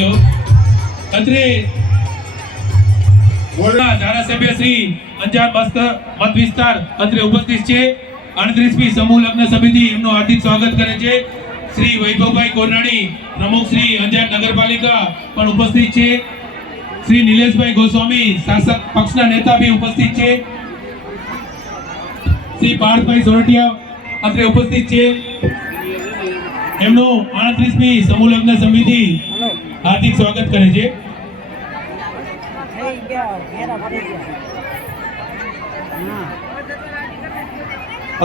Hello અત્રે વોર્ડના ધારાસભ્ય શ્રી અંજાર મત વિસ્તાર અત્રે ઉપસ્થિત છે 38મી સમૂહ લગ્ન સમિતિ એમનું હાર્દિક સ્વાગત કરે છે। શ્રી વૈભવભાઈ કોરનાણી પ્રમુખ શ્રી અંજાર નગરપાલિકા પણ ઉપસ્થિત છે। શ્રી નિલેશભાઈ ગોસ્વામી શાસક પક્ષના નેતા બી ઉપસ્થિત છે। શ્રી પાર્થભાઈ સોરઠિયા અત્રે ઉપસ્થિત છે। એમનું 38મી સમૂહ લગ્ન સમિતિ હાર્દિક સ્વાગત કરે છે।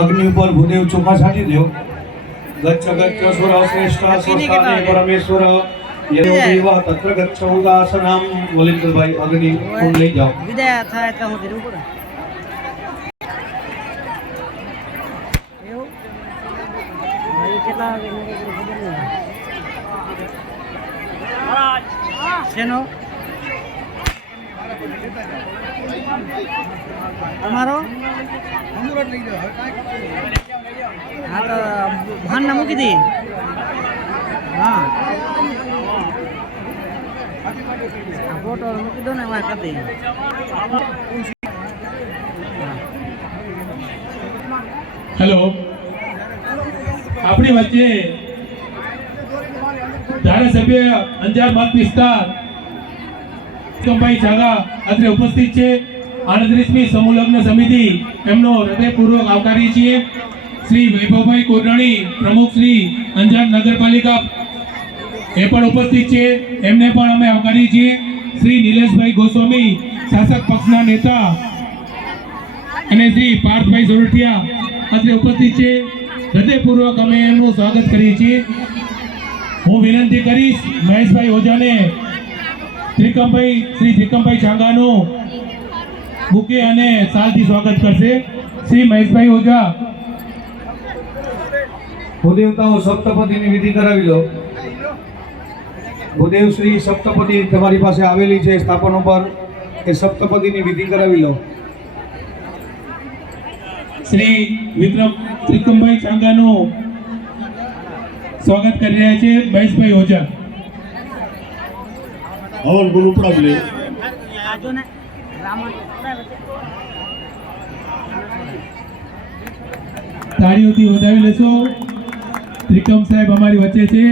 अग्नि पर भूदेव चोखा छाटी दो। गच्छ गच्छ सुर श्रेष्ठ स्वस्थाने परमेश्वर यदि देवा तत्र गच्छ उदासनाम वलिंद्र भाई अग्नि तुम ले जाओ। विदाय था એટલા હું કરું પડે એવું ભાઈ કેટલા વાગે મહારાજ શેનો તમારો અમરોડ લઈ જાઓ હા તો ભાન ના મૂકી દી હા ફોટો મૂકી દો ને વાત કરી હેલો આપણી વચ્ચે ધારાસભ્ય અંજાર મત વિસ્તાર વિક્રમભાઈ ચાગા અત્રે ઉપસ્થિત છે। 38મી સમૂહ લગ્ન સમિતિ એમનો હૃદયપૂર્વક આવકારીએ છીએ। શ્રી વૈભવભાઈ કોરનાણી પ્રમુખ શ્રી અંજાર નગરપાલિકા એ પણ ઉપસ્થિત છે, એમને પણ અમે આવકારીએ છીએ। શ્રી નિલેશભાઈ ગોસ્વામી શાસક પક્ષના નેતા અને શ્રી પાર્થભાઈ સોરઠિયા અત્રે ઉપસ્થિત છે, હૃદયપૂર્વક અમે એમનું સ્વાગત કરીએ છીએ। હું વિનંતી કરીશ મહેશભાઈ ઓઝાને શ્રી ત્રિકમભાઈ ચાંગાનું બુકે અને સાલથી સ્વાગત કરશે। શ્રી મહેશભાઈ ઓઝા ભૂદેવતાઓ સપ્તપદીની વિધિ કરાવી લો। ભૂદેવ શ્રી સપ્તપદી તમારી પાસે આવેલી છે સ્થાપન ઉપર, એ સપ્તપદીની વિધિ કરાવી લો। શ્રી ત્રિકમભાઈ ચાંગાનું સ્વાગત કરી રહ્યા છે મહેશભાઈ ઓઝા। હવન ગુરુ પડાવી લે આજો ને રામન તાળીઓથી વધાવી લેશો। ત્રિકમ સાહેબ અમારી વચ્ચે છે,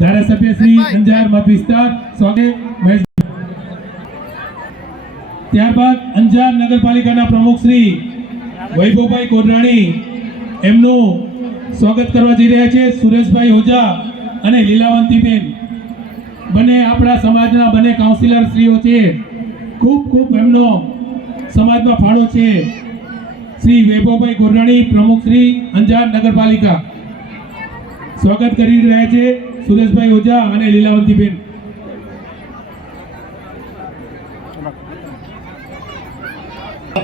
ધારાસભ્ય શ્રી અંજાર મત વિસ્તાર સ્વાગત મહેશ। ત્યારબાદ અંજાર નગરપાલિકાના પ્રમુખ શ્રી વૈભવભાઈ કોરનાણી એમનું સ્વાગત કરવા જઈ રહ્યા છે। સુરેશભાઈ ઓઝા અને લીલાવંતીબેન બંને આપણા સમાજના બંને કાઉન્સિલર શ્રીઓ છે, ખૂબ ખૂબ એમનો સમાજમાં ફાળો છે। શ્રી વૈભવભાઈ કોરનાણી પ્રમુખ શ્રી અંજાર નગરપાલિકા સ્વાગત કરી રહ્યા છે સુરેશભાઈ ઓઝા અને લીલાવંતીબેન।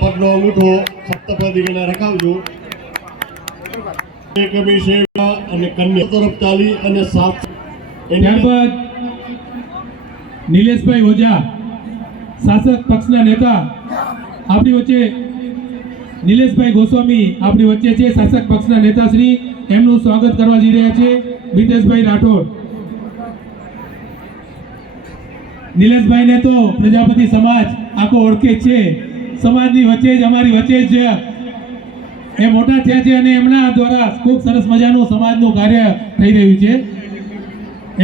પદનો અંગૂઠો સપ્તપદીને રખાવજો। એક અભિષેક અને કન્યા તરફ ચાલી અને સાત ત્યારબાદ નિલેશભાઈ ઓઝા શાસક પક્ષના નેતા આપણી વચ્ચે, નિલેશભાઈ ગોસ્વામી આપણી વચ્ચે છે, શાસક પક્ષના નેતા શ્રી એમનું સ્વાગત કરવા જઈ રહ્યા છે મિતેશભાઈ રાઠોડ। નિલેશભાઈને તો પ્રજાપતિ સમાજ આખો ઓળખે છે, સમાજની વચ્ચે જ અમારી વચ્ચે જ એ મોટા થયા છે અને એમના દ્વારા ખૂબ સરસ મજાનું સમાજનું કાર્ય થઈ રહ્યું છે,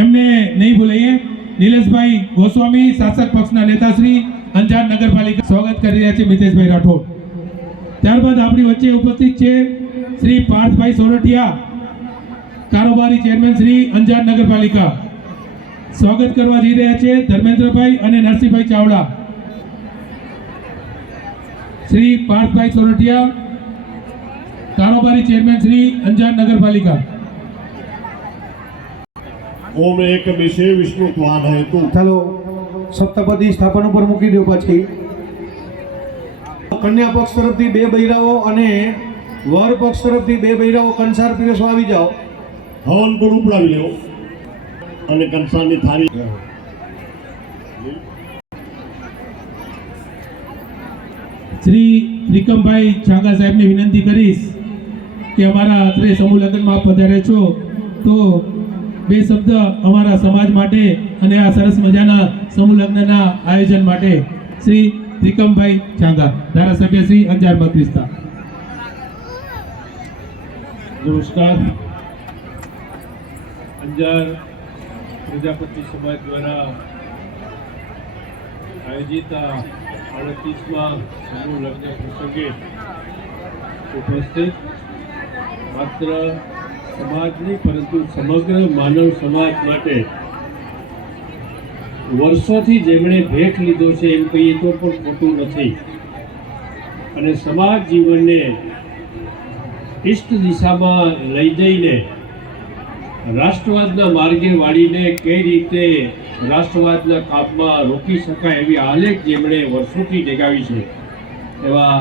એમને નહીં ભૂલાઈએ। નિલેશભાઈ ગોસ્વામી શાસક પક્ષના નેતા શ્રી અંજાર નગરપાલિકા સ્વાગત કરી રહ્યા છે મિતેશભાઈ રાઠોડ। ત્યારબાદ આપણી વચ્ચે ઉપસ્થિત છે શ્રી પાર્થભાઈ સોરઠિયા કારોબારી ચેરમેન શ્રી અંજાર નગરપાલિકા સ્વાગત કરવા જઈ રહ્યા છે ધર્મેન્દ્રભાઈ અને નરસિંહભાઈ ચાવડા। શ્રી પાર્થભાઈ સોરઠિયા કારોબારી ચેરમેન શ્રી અંજાર નગરપાલિકા। ઓમ એક વિશે વિષ્ણુ ત્વાન હોય તું। ચાલો સપ્તપદી સ્થાપન ઉપર મૂકી દો। પછી કન્યા પક્ષ તરફથી 2 બૈરાઓ અને વર પક્ષ તરફથી 2 બૈરાઓ કંસાર પીરસવા આવી જાઓ। હવન ગુરુ પડાવી લો અને કંસારની થાળી શ્રી ત્રિકમભાઈ ચાંગા સાહેબને વિનંતી કરીશ કે અમારા અત્રે સમૂહ લગ્નમાં આપ પધારે છો તો બે શબ્દ અમારા સમાજ માટે અને આ સરસ મજાના સમૂહ લગ્નના આયોજન માટે શ્રી ત્રિકમભાઈ ચાંગા, ધારાસભ્ય શ્રી અંજાર મત વિસ્તાર. નમસ્કાર. અંજાર પ્રજાપતિ સમાજ દ્વારા આયોજિત 38મા સમૂહ લગ્ન પ્રસંગે ઉપસ્થિત માત્ર સમાજ નહીં પરંતુ સમગ્ર માનવ સમાજ માટે વર્ષોથી જેમણે ભેખ લીધો છે એમ કહીએ તો પણ ખોટું નથી, અને સમાજ જીવનને ઇષ્ટ દિશામાં લઈ જઈને રાષ્ટ્રવાદના માર્ગે વાળીને કઈ રીતે રાષ્ટ્રવાદના કામમાં રોકી શકાય એવી આલેખ જેમણે વર્ષોથી જગાવી છે એવા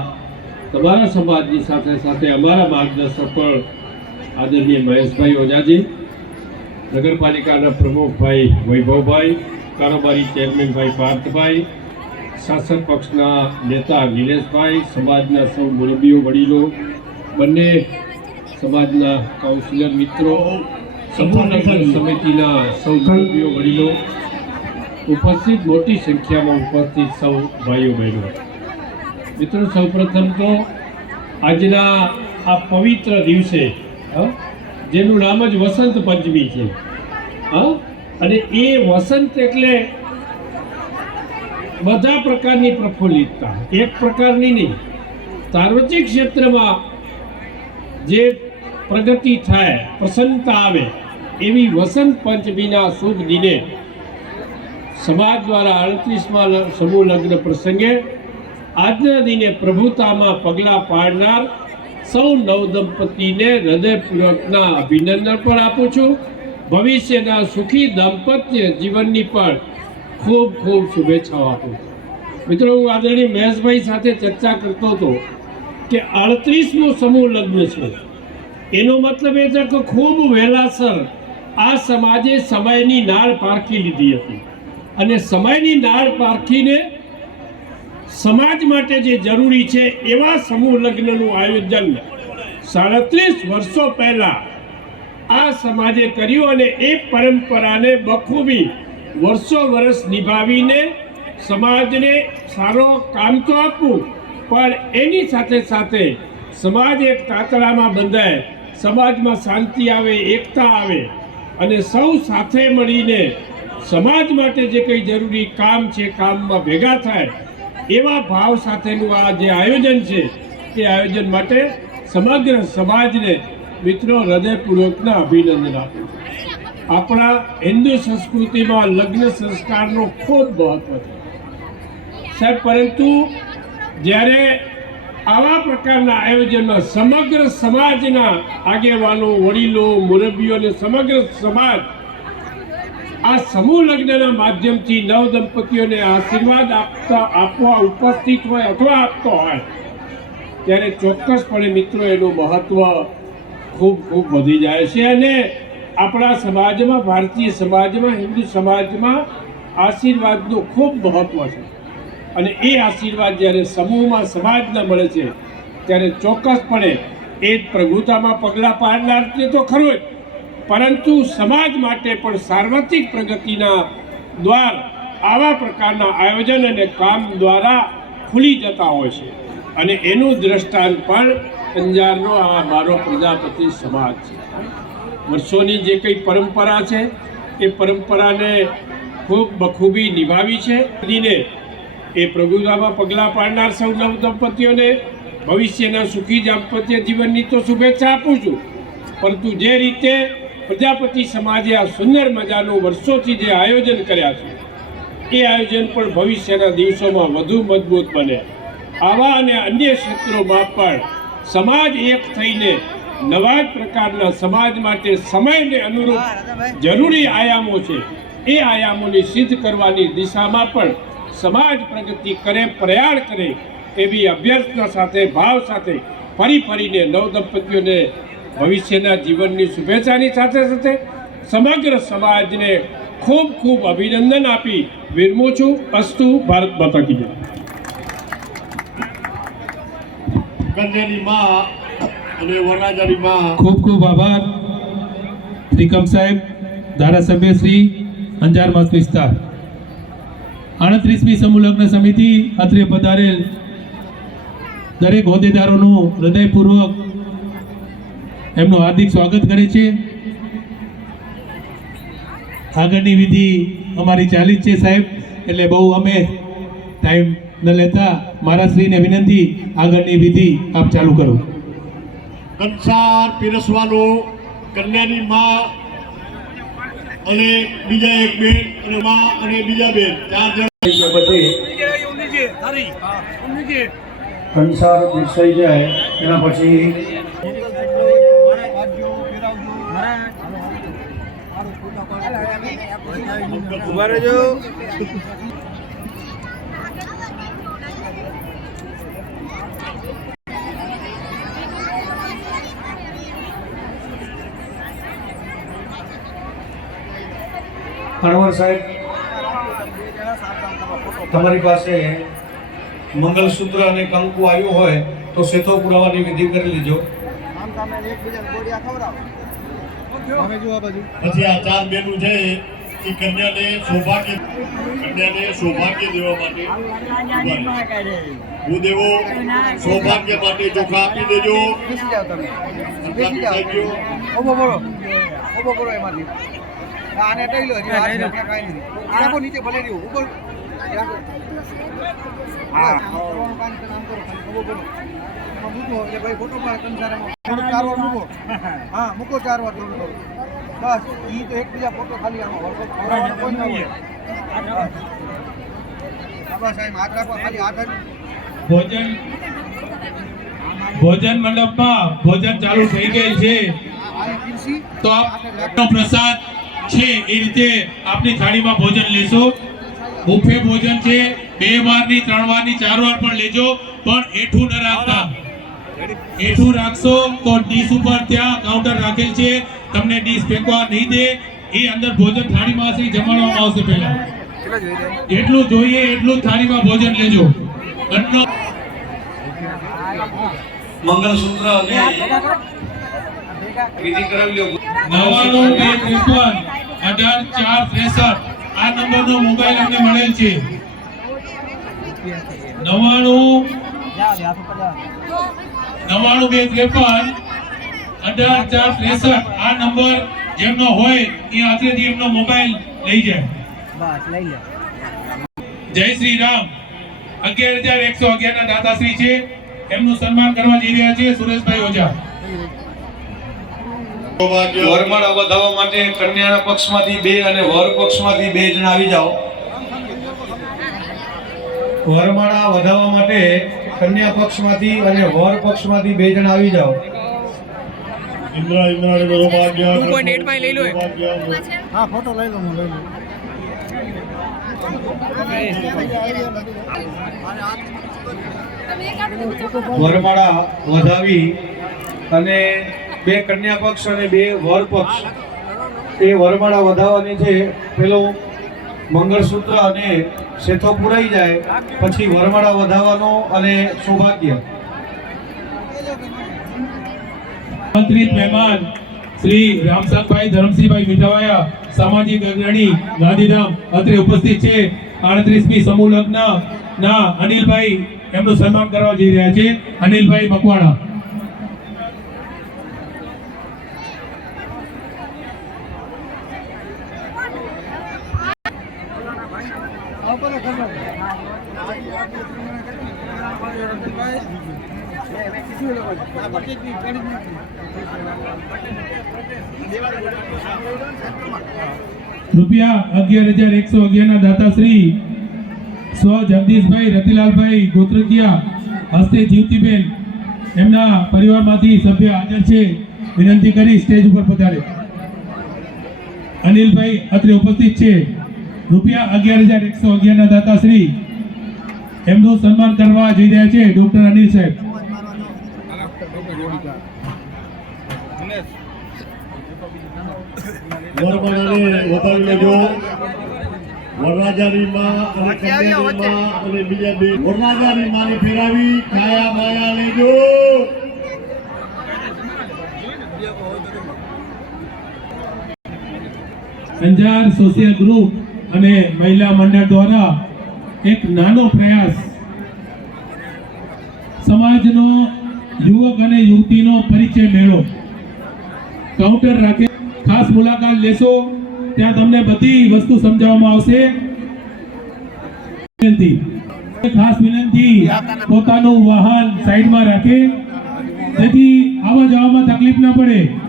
તમારા સમાજની સાથે સાથે અમારા માર્ગદર્શક પણ આદરણીય મહેશભાઈ ઓઝાજી, નગરપાલિકાના પ્રમુખભાઈ વૈભવભાઈ, કારોબારી ચેરમેનભાઈ પાર્થભાઈ, શાસક પક્ષના નેતા નિલેશભાઈ, સમાજના સૌ મુરબ્બીઓ વડીલો, બંને સમાજના કાઉન્સિલર મિત્રો, સમૂહ લગ્ન સમિતિના સૌ મુરબ્બીઓ વડીલો, ઉપસ્થિત મોટી સંખ્યામાં ઉપસ્થિત સૌ ભાઈઓ બહેનો. મિત્રો, સૌપ્રથમ તો આજના આ પવિત્ર દિવસે જેનું નામ જ વસંત પંચમી છે, અને એ વસંત એટલે બધા પ્રકારની પ્રફુલ્લિતતા, એક પ્રકારની નહીં, સાર્વત્રિક ક્ષેત્રમાં જે પ્રગતિ થાય, પ્રસન્નતા આવે એવી વસંત પંચમીના શુભ દિને સમાજ દ્વારા 38મા સમૂહ લગ્ન પ્રસંગે આજના દિને પ્રભુતામાં પગલાં પાડનાર સૌ નવદંપતીને હૃદયપૂર્વકના અભિનંદન પણ આપું છું. ભવિષ્યના સુખી દાંપત્ય જીવનની પણ ખૂબ ખૂબ શુભેચ્છાઓ આપું છું. મિત્રો, હું આદરણીય મહેશભાઈ સાથે ચર્ચા કરતો હતો કે 38મું સમૂહ લગ્ન છે. એનો મતલબ એ છે કે ખૂબ વહેલાસર આ સમાજે સમયની નાળ પારખી લીધી હતી, અને સમયની નાળ પારખીને સમાજ માટે જે જરૂરી છે એવા સમૂહ લગ્નનું આયોજન 37 વર્ષો પહેલા આ સમાજે કર્યું, અને એ પરંપરાને બખૂબી વર્ષો વર્ષ નિભાવીને સમાજને સારો કામ તો આપવું, પણ એની સાથે સાથે સમાજ એક તાતડામાં બંધાય, સમાજમાં શાંતિ આવે, એકતા આવે, અને સૌ સાથે મળીને સમાજ માટે જે કંઈ જરૂરી કામ છે કામમાં ભેગા થાય એવા ભાવ સાથેનું આ જે આયોજન છે તે આયોજન માટે સમગ્ર સમાજને મિત્રો હૃદયપૂર્વકના અભિનંદન આપું છું. આપણા હિન્દુ સંસ્કૃતિમાં લગ્ન સંસ્કારનો ખૂબ મહત્વ છે સાહેબ, પરંતુ જ્યારે આવા પ્રકારના આયોજનમાં સમગ્ર સમાજના આગેવાનો, વડીલો, મુરબ્બીઓ અને સમગ્ર સમાજ આ સમૂહ લગ્નના માધ્યમથી નવ દંપતીઓને આશીર્વાદ આપવા ઉપસ્થિત હોય અથવા આપતો હોય, ત્યારે ચોક્કસપણે મિત્રો એનું મહત્વ ખૂબ ખૂબ વધી જાય છે. અને આપણા સમાજમાં, ભારતીય સમાજમાં, હિન્દુ સમાજમાં આશીર્વાદનું ખૂબ મહત્વ છે, અને એ આશીર્વાદ જ્યારે સમૂહમાં સમાજના મળે છે ત્યારે ચોક્કસપણે એ પ્રભુતામાં પગલાં પાડનાર તો ખરું જ, પરંતુ સમાજ માટે પણ સાર્વત્રિક પ્રગતિના દ્વાર આવા પ્રકારના આયોજન અને કામ દ્વારા ખુલી જતા હોય છે, અને એનું દ્રષ્ટાંત પણ અંજારનો આ મારો પ્રજાપતિ સમાજ છે. વર્ષોની જે કંઈ પરંપરા છે એ પરંપરાને ખૂબ બખૂબી નિભાવી છે. એ પ્રભુતામાં પગલાં પાડનાર સૌ નવ દંપતીઓને ભવિષ્યના સુખી દાંપત્ય જીવનની તો શુભેચ્છા આપું છું, પરંતુ જે રીતે પ્રજાપતિ સમાજે આ સુંદર મજાનું વર્ષોથી જે આયોજન કર્યા છે એ આયોજન પણ ભવિષ્યના દિવસોમાં વધુ મજબૂત બને. આવા અને અન્ય ક્ષેત્રોમાં પણ સમાજ એક થઈને નવા જ પ્રકારના સમાજ માટે સમયને અનુરૂપ જરૂરી આયામો છે એ આયામોને સિદ્ધ કરવાની દિશામાં પણ સમાજ પ્રગતિ કરે, પ્રયાણ કરે એવી અભ્યર્થના સાથે, ભાવ સાથે ફરીને નવ દંપતીઓને ભવિષ્યના જીવનની શુભેચ્છાની સાથે સાથે સમગ્ર સમાજને ખૂબ ખૂબ અભિનંદન આપી વિરમું છું. અસ્તુ. ભારત માતા કી જય. કન્યાની માં અને વરરાજાની માં ખૂબ ખૂબ આભાર ત્રિકમ સાહેબ. ધારાસભ્ય શ્રી અંજાર મત વિસ્તાર 38મી સમૂહ લગ્ન સમિતિ અત્રે પધારેલ દરેક હોદ્દેદારોનું હૃદયપૂર્વક એમનું હાર્દિક સ્વાગત કરે છે. આગળની વિધિ અમારી ચાલી જ છે સાહેબ, એટલે બહુ અમે ટાઈમ ન લેતા મારા શ્રીને વિનંતી, આગળની વિધિ આપ ચાલુ કરો. કંસાર પીરસવાનો કન્યાની માં અને બીજા એક બેન અને માં અને બીજા બેન 4 જણ પછી કંસાર પીરસાઈ જાય એના પછી ઉભા રહેજો. અનવર સાહેબ, તમારી પાસે મંગલસૂત્ર અને કંકુ આવ્યું હોય તો સેતો પુરાવાની વિધિ કરી લેજો. પછી આ 4 બેનું છે એ કન્યાને સૌભાગ્ય દેવા માટે હું દેવો સૌભાગ્ય માટે ચોખા આપી દેજો. આને લઈ લો, રાખો નીચે ભલે રહ્યું ઉપર રાખો. હા મૂકો એટલે ભાઈ ફોટો પાડ કંસારામાં 4 વાર મૂકો. હા મૂકો 4 વાર થોડું થોડું બસ. ઈ તો એકબીજા ફોટો ખાલી આમાં કોઈ ના હોય. બાબા સાહેબ હાથ રાખો, ખાલી હાથ ભોજન મંડપમાં ભોજન ચાલુ થઈ ગયેલ છે, તો આપનો પ્રસાદ છે એ રીતે આપની થાળીમાં ભોજન લેશો. બુફે ભોજન છે, 2 વારની 3 વારની 4 વાર પણ લેજો, પણ એઠું ન રાખતા. એઠું રાખશો તો ડીશ ઉપર ત્યાં કાઉન્ટર રાખેલ છે, તમને ડીશ ફેંકવા નહીં દે. એ અંદર ભોજન થાળીમાં હશે, જમાડવામાં આવશે. પહેલા જેટલું જોઈએ એટલું થાળીમાં ભોજન લેજો. અન્ન મંગલસૂત્ર અને વિધિ કરાવી લો. 99 આ નંબરનો મોબાઈલ અમને મળેલ છે. 99 આ નંબર જેમનો હોય એ આખરેથી એમનો મોબાઈલ લઈ જાય. બસ લઈ લે. જય શ્રી રામ. 11111 ના દાતાશ્રી છે, એમનું સન્માન કરવા જઈ રહ્યા છે સુરેશભાઈ ઓઝા. વરમાળા વધાવવા માટે કન્યાના પક્ષમાંથી 2 અને વર પક્ષમાંથી 2 જણ આવી જાઓ. વરમાળા વધાવવા માટે કન્યા પક્ષમાંથી અને વર પક્ષમાંથી 2 જણ આવી જાઓ. ઇન્દ્રાણી સૌભાગ્ય 2.8 માં લઈ લો. હા ફોટો લઈ લો, હું લઈ લઉં. વરમાળા વધાવી અને 2 કન્યા પક્ષ અને 2 વર પક્ષ એ વરમાળા વધાવવાની છે. પેલું મંગળસૂત્ર અને સેથો પુરાઈ જાય પછી વરમાળા વધાવવાનો અને સૌભાગ્ય. આમંત્રિત મહેમાન શ્રી રામસાગભાઈ ધરમસિંહભાઈ મીઠાવાયા, સામાજિક અગ્રણી, ગાંધીધામ અત્રે ઉપસ્થિત છે. 38મી સમૂહ લગ્ન ના અનિલભાઈ એમનું સન્માન કરવા જઈ રહ્યા છે. અનિલભાઈ મકવાણા. રૂપિયા 11,111 ના દાતાશ્રી સ્વ જગદીશભાઈ રતિલાલભાઈ ગોત્રકિયા હસ્તે જીવતીબેન એમના પરિવારમાંથી સભ્ય હાજર છે, વિનંતી કરી સ્ટેજ ઉપર પધારે. અનિલભાઈ અત્રે ઉપસ્થિત છે. રૂપિયા 11,111 ના દાતાશ્રી એમનું સન્માન કરવા જઈ રહ્યા છે ડોક્ટર અનિલ સાહેબ. વરમાળાને વધાવી લેજો. વરરાજાની માં અને કન્યાની માં અને બીજા 2 વરરાજાની માને ફેરાવી છાયા માયા લેજો. અંજાર સોશિયલ ગ્રુપ અને મહિલા મંડળ દ્વારા એક નાનો પ્રયાસ સમાજનો યુવક અને યુવતીનો પરિચય મેળો કાઉન્ટર રાખે ખાસ મુલાકાત લેશો ત્યાં તમને બધી વસ્તુ સમજાવવામાં આવશે વિનંતી ખાસ વિનંતી પોતાનું વાહન સાઈડમાં રાખે જેથી આવવા જવામાં તકલીફ ના પડે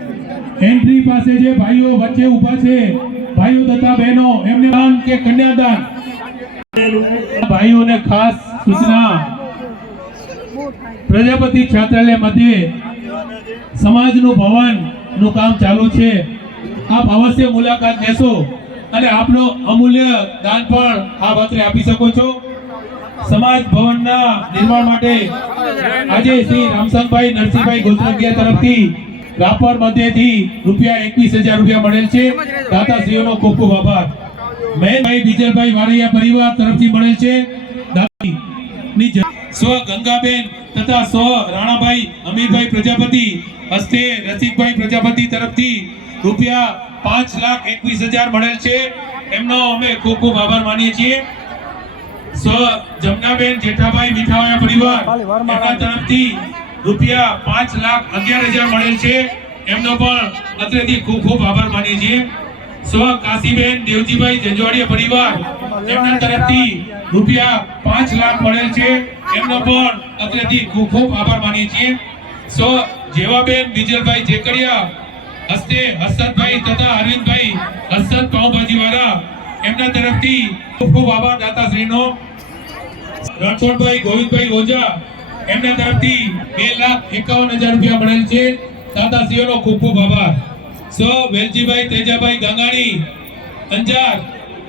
એન્ટ્રી પાસે જે ભાઈઓ વચ્ચે ઊભા છે ભાઈઓ તથા બહેનો એમને દાન કે કન્યાદાન ભાઈઓને ખાસ સૂચના પ્રજાપતિ છાત્રાલય મધ્યે સમાજનું ભવન નું કામ ચાલુ છે આપ અવશ્ય મુલાકાત લેશો અને આપનો અમૂલ્ય દાન પણ આપ અત્રે આપી શકો છો સમાજ ભવનના નિર્માણ માટે આજે શ્રી રામસંગભાઈ નરસિંહભાઈ ગોત્રકિયા તરફથી રાપર મધ્યથી ₹21,000 મળેલ છે દાતાશ્રીઓનો ખૂબ ખૂબ આભાર મહેશભાઈ બીજલભાઈ વારૈયા પરિવાર તરફથી મળેલ છે સ્વ ગંગાબેન તથા સ્વ રાણાભાઈ અમીરભાઈ પ્રજાપતિ હસ્તે રસિકભાઈ પ્રજાપતિ તરફથી ₹5,21,000 મળેલ છે એમનો અમે ખૂબ ખૂબ આભાર માનીએ છીએ સ્વ જમનાબેન જેઠાભાઈ મીઠાવાયા પરિવાર એમના તરફથી ₹5,11,000 મળેલ છે એમનો પણ અત્રેથી ખૂબ ખૂબ આભાર માનીએ છીએ સ્વ કાશીબેન દેવજીભાઈ જંજવાડિયા પરિવાર એમના તરફથી ₹5,00,000 મળેલ છે એમનો પણ અત્રેથી ખૂબ ખૂબ આભાર માનીએ છીએ સ્વ જેવાબેન બીજલભાઈ જેકડિયા હસ્તે હસનભાઈ તથા અરવિંદભાઈ હસન પાઉભાજી વાળા એમના તરફથી ખૂબ ખૂબ આભાર દાતાશ્રીનો રણછોડભાઈ ગોવિંદભાઈ ઓઝા એમના તરફથી ₹2,51,000 મળેલ છે દાતાશ્રીઓનો ખૂબ ખૂબ આભાર સ્વ વેલજીભાઈ તેજાભાઈ ગંગાણી અંજાર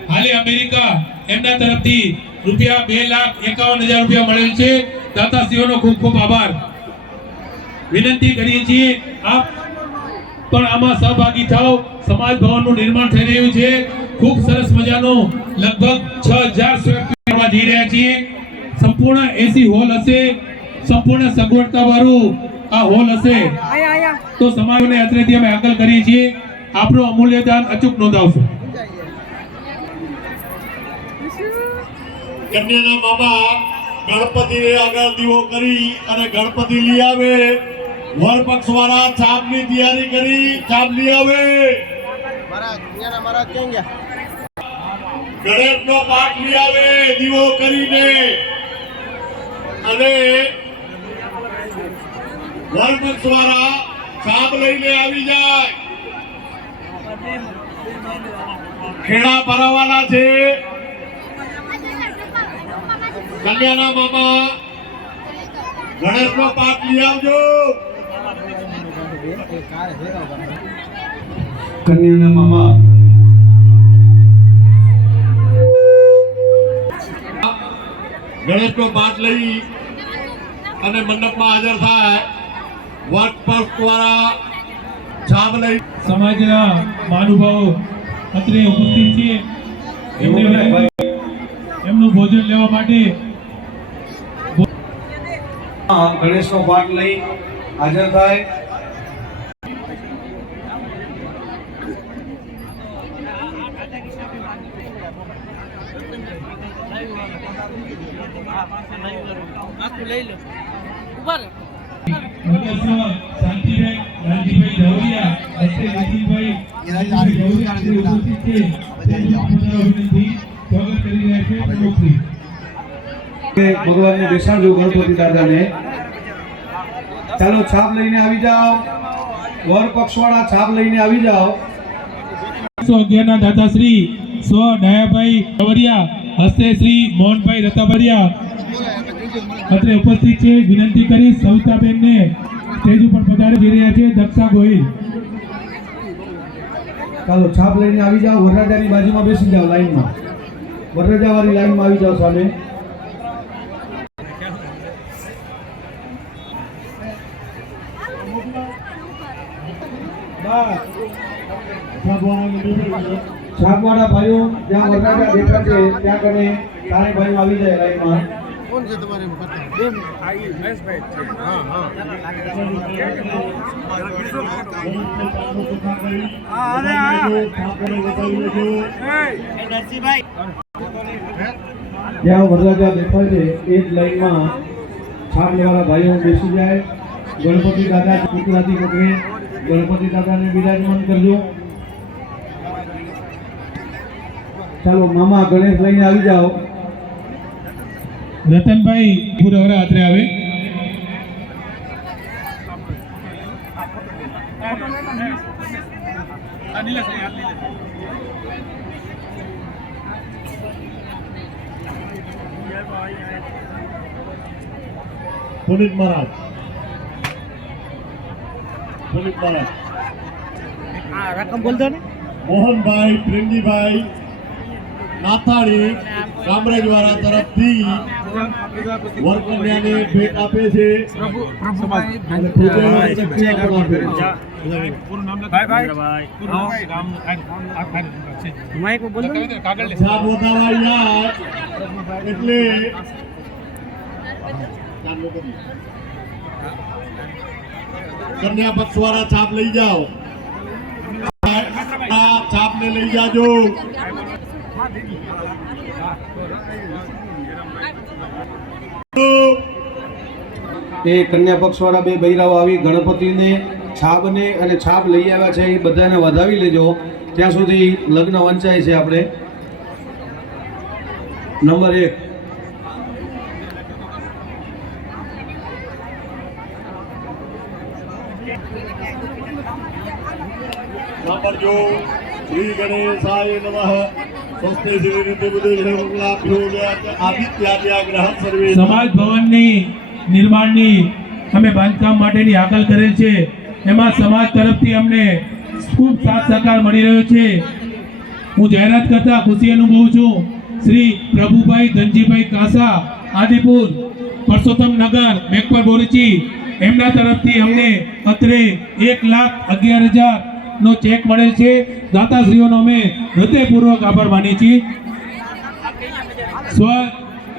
હાલે અમેરિકા એમના તરફથી ₹2,51,000 મળેલ છે દાતાશ્રીઓનો ખૂબ ખૂબ આભાર વિનંતી કરીએ છીએ આપ પણ આમાં સહભાગી થાઓ સમાજ ભવનનું નિર્માણ થઈ રહ્યું છે ખૂબ સરસ મજાનો લગભગ 6,000 સ્ક્વેર ફીટ જઈ રહ્યા છીએ સંપૂર્ણ એસી હોલ હશે સંપૂર્ણ સગવડતા વાળું આ હોલ હશે તો સમાજને અત્રેથી અમે આગળ કરીએ છીએ આપણો અમૂલ્ય દાન અચૂક નોંધાવશો કન્યાના મામા ગણપતિને આગળ દીવો કરી અને ગણપતિ લઈ આવે વર પક્ષ વાળા છાપની તૈયારી કરી છાપ લઈ આવે ગણેશનો પાઠ લઈ આવે દીવો કરીને અને વર પક્ષ વાળા છાપ લઈને આવી જાય ખેડા ભરાવાના છે કન્યાના મામા ગણેશનો પાઠ લઈ આવજો કન્યાના મામા ગણેશનો પાઠ લઈ અને મંડપમાં હાજર થાય વટ પક્ષ દ્વારા છાપ લઈ સમાજના મહાનુભાવો અત્રે ઉપસ્થિત છે એમનું ભોજન લેવા માટે ગણેશનો પાઠ લઈ હાજર થાય શાંતિબેન લાલજીભાઈ ઢવલિયા હસ્તે નીતિનભાઈ ઉપસ્થિત છે વિનંતી સ્વાગત કરી રહ્યા છે પ્રમુખશ્રી ભગવાનને બેસાડજો ગણપતિ દાદાને ચાલો છાપ લઈને આવી જાઓ વર પક્ષવાળા છાપ લઈને આવી જાઓ 111 ના દાતાશ્રી સ્વ ડાયાભાઈ કવરિયા હસ્તે શ્રી મોહનભાઈ રતાભરિયા અત્રે ઉપસ્થિત છે વિનંતી કરી સવિતાબેનને સ્ટેજ ઉપર પધારી જઈ રહ્યા છે દક્ષા ગોહિલ ચાલો છાપ લઈને આવી જાઓ વરરાજાની બાજુમાં બેસી જાઓ લાઈનમાં વરરાજાવાળી લાઈનમાં આવી જાઓ સામે છાપવાળા ભાઈઓ જ્યાં વરરાજા બેઠા છે ત્યાં કને સારે ભાઈઓ આવી જાય લાઈનમાં કોણ છે તમારે એમ કરતા? બેન, આ ઈ મહેશભાઈ જ છે. હા, હા. જ્યાં વરરાજા બેઠા છે એ જ લાઈનમાં છાપ લેવાળા ભાઈઓ બેસી જાય. ગણપતિ દાદા કુતરાથી પકડે ગણપતિ દાદાને બિરાજમાન કરજો. ચાલો મામા ગણેશ લઈને આવી જાઓ. રતનભાઈ પૂરવરા હાથરે આવે. પુનિત મહારાજ મોહનભાઈ પ્રેમજીભાઈ નાથાણી કામરેજવાળા તરફથી વરકન્યાને ભેટ આપે છે. અને પૂજન ચેક આપે છે. છાપ વધારવા યાર એટલે કન્યા પક્ષવાળા છાપ લઈ જાઓ. આ છાપને લઈ જાજો. એ કન્યા પક્ષવાળા બે બૈરાઓ આવી ગણપતિને છાબને અને છાપ લઈ આવ્યા છે એ બધાને વધાવી લેજો. ત્યાં સુધી લગ્ન વંચાય છે. આપણે નંબર 1 સાંભળજો. શ્રી ગણેશાય નમઃ. સ્વસ્તે શ્રી રીતે બુદ્ધિ મંગલાભ્યો આદિત્યાગ્રહ સર્વે. સમાજ ભવનની નિર્માણની અમે બાંધકામ માટેની હાકલ કરેલ છે. એમાં સમાજ તરફથી અમને ખૂબ સાથ સહકાર મળી રહ્યો છે. હું જાહેરાત કરતા ખુશી અનુભવું છું. શ્રી પ્રભુભાઈ ધનજીભાઈ કાસા આદિપુર પરસોત્તમ નગર મેકપર બોરીચી એમના તરફથી અમને અત્રે 1,11,000 નો ચેક મળેલ છે. દાતાશ્રીઓનો અમે હૃદયપૂર્વક આભાર માનીએ છીએ. સ્વ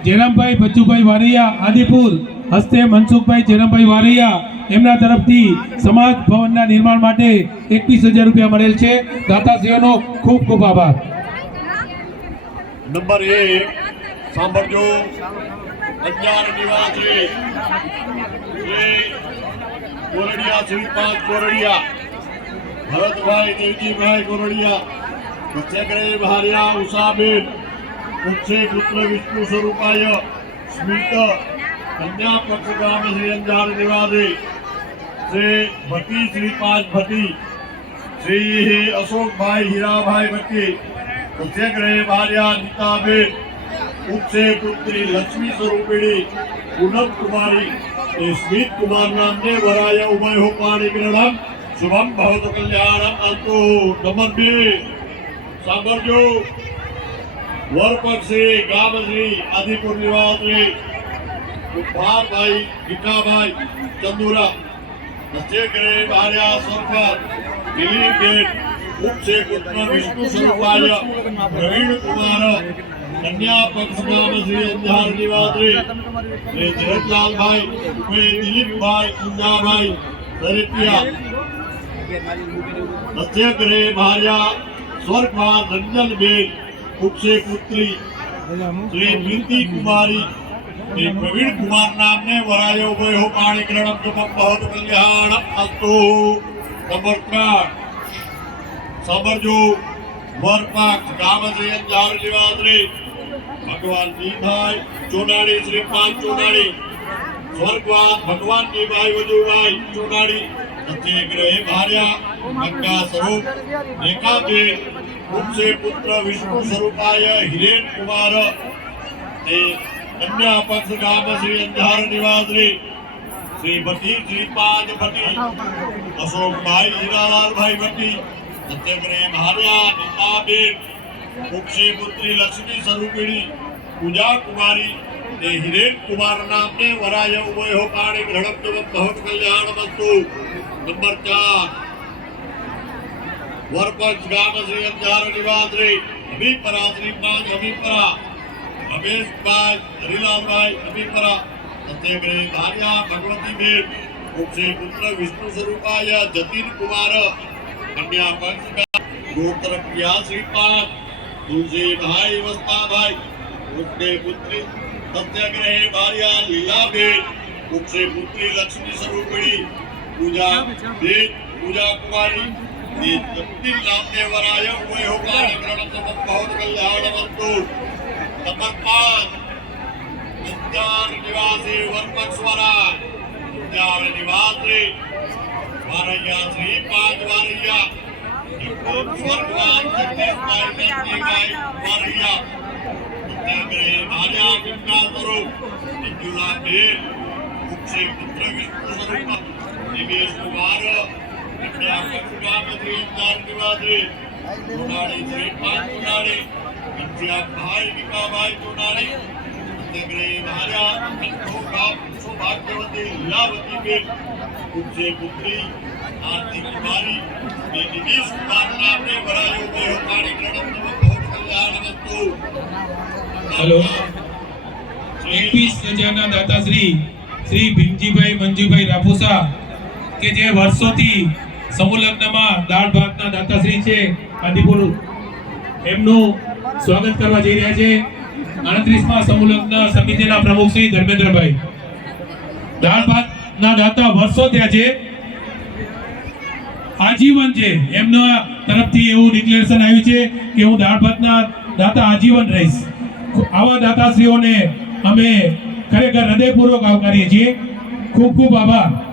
જયરામભાઈ બચ્ચુભાઈ વારૈયા આદિપુર હસ્તે મનસુખભાઈ જયરામભાઈ વારૈયા એમના તરફથી સમાજ ભવનના નિર્માણ માટે 21,000 રૂપિયા મળેલ છે. દાતાશ્રીઓનો ખૂબ ખૂબ આભાર. નંબર 1 સાંભળજો. અંજાર નિવાસી શ્રી કોરડિયા શ્રી 5 કોરડિયા ભરતભાઈ દેવજીભાઈ કોરડિયા સત્યાગ્રહ ભાર્યા ઉષાબેન પુત્રે પુત્ર વિષ્ણુ સ્વરૂપાય સ્મિત કન્યા પક્ષ ગામ શ્રી અંજાર નિવાસી શ્રી ભટ્ટી શ્રી 5 ભટ્ટી શ્રી અશોકભાઈ હીરાભાઈ ભટ્ટી સત્યાગ્રહ ભાર્યા નીતાબેન પુત્રે પુત્રી લક્ષ્મી સ્વરૂપિણી પૂનમ કુમારી એ સ્મિત કુમાર નામને વરાય ઉભય હો પાણી ગ્રહણમ શુભમ ભવતુ કલ્યાણમ અંતુ. નંબર 2 સાંભળજો. વરપક્ષે ગામશ્રી આદિપુર નિવાસી કુંભારભાઈ ભીખાભાઈ ચંદુરા સત્યાગ્રહ ભાર્યા સરકાર દિલીપબેન પુત્રે પુત્ર વિષ્ણુ સ્વરૂપાય પ્રવીણ કુમાર કન્યા પક્ષ ગામ શ્રી અંજાર નિવાસી શ્રી જયતલાલભાઈ શ્રી દિલીપભાઈ કુંજાભાઈ સરિપિયા સત્યાગ્રહ ભાર્યા સ્વર્ગવાસ રંજનબેન પુત્રે પુત્રી શ્રી મીતિ કુમારી શ્રી પ્રવીણ કુમાર નામને વરાય ઉભય હો પાણી ગ્રહણમ શુભમ ભવતુ કલ્યાણમ અસ્તુ. નંબર 3 સાંભળજો. વરપક્ષ ગામ શ્રી અંજાર નિવાસી ભગવાનજીભાઈ ચોનાડી શ્રી 5 ચોનાડી સ્વર્ગવાસ ભગવાનજીભાઈ વજુભાઈ ચોનાડી સત્યાગ્રહ ભાર્યા ગંગા સ્વરૂપ રેખાબેન પુત્રે પુત્ર વિષ્ણુ સ્વરૂપાય હિરેન કુમાર તે કન્યા પક્ષ ગામ શ્રી અંજાર નિવાસી શ્રી ભટ્ટી શ્રી 5 ભટ્ટી અશોકભાઈ હીરાલાલભાઈ ભટ્ટી સત્યાગ્રહ ભાર્યા નીતાબેન પુત્રે પુત્રી લક્ષ્મી સ્વરૂપિણી પૂજા કુમારી તે હિરેન કુમાર નામને વરાય ઉભય હો પાણી ગ્રહણમ શુભમ ભવતુ કલ્યાણમસ્તુ. નંબર 4 વરપક્ષ ગામ શ્રી અંજાર નિવાસી હમીપરા શ્રી 5 હમીપરા રમેશભાઈ હરિલાલભાઈ અમીપરા સત્યાગ્રહી ધાર્યા ભગવતીબેન ઉપસે પુત્ર વિષ્ણુ સ્વરૂપાય જતીન કુમાર કન્યા પક્ષ ગોત્ર પ્રિયા શ્રીપાદ તુલસીભાઈ વસ્તાભાઈ ઉપસે પુત્રી સત્યાગ્રહી ભાર્યા લીલાબેન ઉપસે પુત્રી લક્ષ્મી સ્વરૂપિણી પૂજા બેન પૂજા કુમારી जतिन नामदेवराय हुए हो कार्यक्रम बहुत कल्याणवंतु नंबर 5 विद्यार निवासी वरपक्षवरा विद्यार निवासी वारैया श्री 5 वारैया स्वर्गवान जगदीशभाई नंदीभाई वारैया विद्याग्रह भार्या विद्या स्वरूप इंजुला बेन उपसे पुत्र विष्णु स्वरूप दिवेश कुमार श्री भाई विकाभाई चुनाड़ी सत्याग्रही भार्या सौभाग्यवती लीलावती बेन उनसे पुत्री आरती कुमारी नीतीश कुमार नाम ने भरायो गयो कार्यक्रम बहुत कल्याणवंतु हेलो 21,000 દાતાશ્રી શ્રી ભીમજીભાઈ મંજુભાઈ રાફુસા કે જે વર્ષોથી સમૂહલગ્નમાં દાળ ભાતના દાતાશ્રી છે આદિપુર એમનું સ્વાગત કરવા જઈ રહ્યા છે 38મા સમૂહલગ્ન સમિતિના પ્રમુખ શ્રી ધર્મેન્દ્રભાઈ દાળ ભાતના દાતા વર્ષો થયા છે આજીવન છે એમના તરફથી એવું ડિક્લેરેશન આવ્યું છે કે હું દાળ ભાતના દાતા આજીવન રહીશ આવા દાતાશ્રીઓને અમે ખરેખર હૃદયપૂર્વક આવકારીએ છીએ ખૂબ ખૂબ આભાર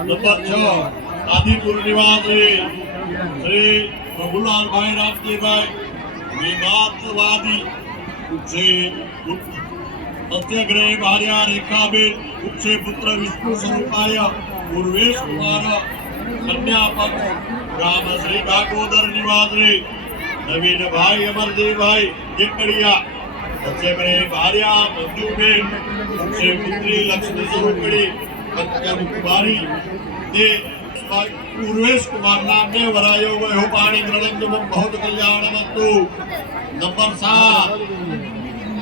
नंबर 6 आदिपुर निवासी श्री प्रभुलाल भाई रामजी भाई विवादवादी उपसे सत्याग्रह भार्या रेखाबेन उपसे पुत्र विष्णु स्वरूपाय पूर्वेश कुमार कन्या पक्ष राम श्री भागोदर निवासी नवीन भाई अमरदेव भाई जिकड़िया सत्याग्रह भार्या मंजूबेन उपसे पुत्री लक्ष्मी स्वरूपिणी कुमारी ये पूर्वेश कुमार नाम ने वरायो गयो पाणी ग्रंथ बहुत कल्याणवंतु नंबर 7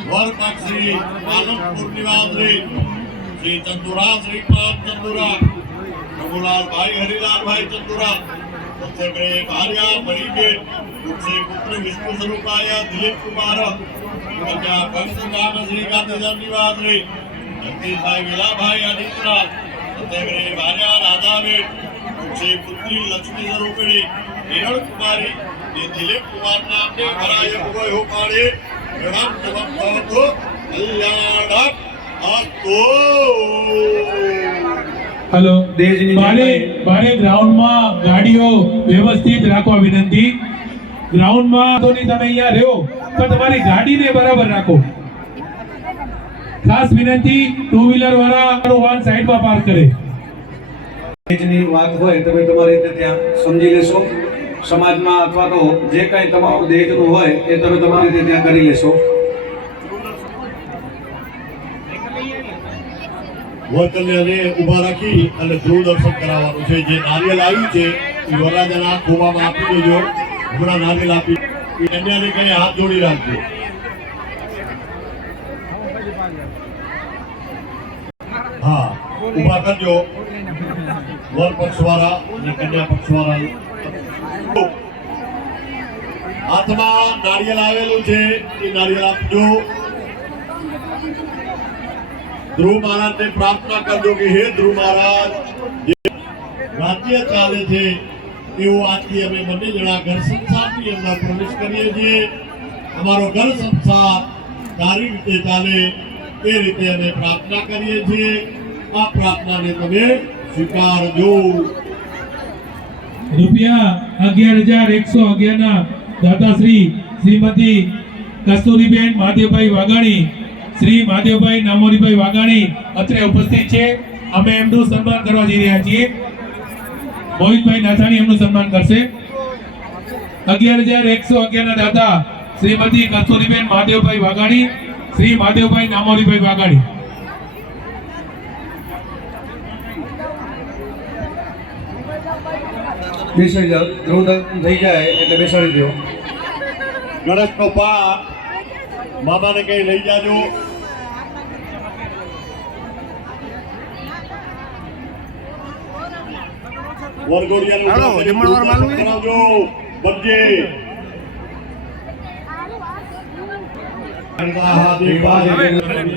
वर पक्षी आलमपुर निवासी श्री चंदुरा श्रीपाद चंदुरा प्रभुलाल भाई हरिलाल भाई चंदुरा सत्याग्रह भार्या मणिबेन उनसे पुत्र विष्णु स्वरूपाय दिलीप कुमार कन्या पक्ष नाम श्री गांधीधर निवासी जगदीशभाई विलाभाई अनित्रा सत्याग्रह भार्या राधाबेन उनसे पुत्री लक्ष्मी स्वरूपिणी हिरण कुमारी ये दिलीप कुमार नाम ने भराय हुए हो पाड़े प्रणाम जवाब भवतो कल्याणक अस्तु हेलो દેશની બારે ગ્રાઉન્ડમાં ગાડીઓ વ્યવસ્થિત રાખવા વિનંતી ગ્રાઉન્ડમાં તો નહીં તમે અહીંયા રહ્યો પણ તમારી ગાડીને બરાબર રાખો ખાસ વિનંતી ટુ વ્હીલર વાળા વાહન સાઈડમાં પાર્ક કરે દેશની વાત હોય તમે તમારી રીતે ત્યાં સમજી લેશો સમાજમાં અથવા તો જે કાંઈ તમારું દેશનું હોય એ તમે તમારી રીતે ત્યાં કરી લેશો વર્તનને ઊભા રાખી અને ધ્રુવ દર્શન કરાવવાનું છે જે નારિયેળ આવ્યું છે એ વરરાજાના ખોબામાં આપી દેજો હમણાં નારિયેળ આપી કન્યાને કઈ હાથ જોડી રાખજો હા ઊભા કરજો વર પક્ષવાળા અને કન્યા પક્ષવાળા હાથમાં નારિયેળ આવેલું છે એ નારિયેળ આપજો ધ્રુવ મહારાજને પ્રાર્થના કરજો કે હે ધ્રુવ મહારાજ રાજ્ય ચાલે છે એવો આજથી અમે બંને જણા ઘર સંસારની અંદર પ્રવેશ કરીએ છીએ અમારો ઘર સંસાર સારી રીતે ચાલે એ રીતે અમે પ્રાર્થના કરીએ છીએ આ પ્રાર્થનાને તમે સ્વીકારજો રૂપિયા 11,111 ના દાતાશ્રી શ્રીમતી કસ્તુરીબેન મહાદેવભાઈ વાઘાણી શ્રી મહાદેવભાઈ નામોરીભાઈ વાઘાણી અત્રે ઉપસ્થિત છે અમે એમનું સન્માન કરવા જઈ રહ્યા છીએ મોહિતભાઈ નાથાણી એમનું સન્માન કરશે 11,111 ના દાતા શ્રીમતી કસ્તુરીબેન મહાદેવભાઈ વાઘાણી શ્રી મહાદેવભાઈ નામોરીભાઈ વાઘાણી બેસાડી જાઓ ધ્રુવ થઈ જાય એટલે બેસાડી દો ગણેશનો પાઠ મામાને કઈ લઈ જાજો. વરઘોડિયાનું હાલો, જમણવાર માલું છે? કરાવજો. બનજે. હવે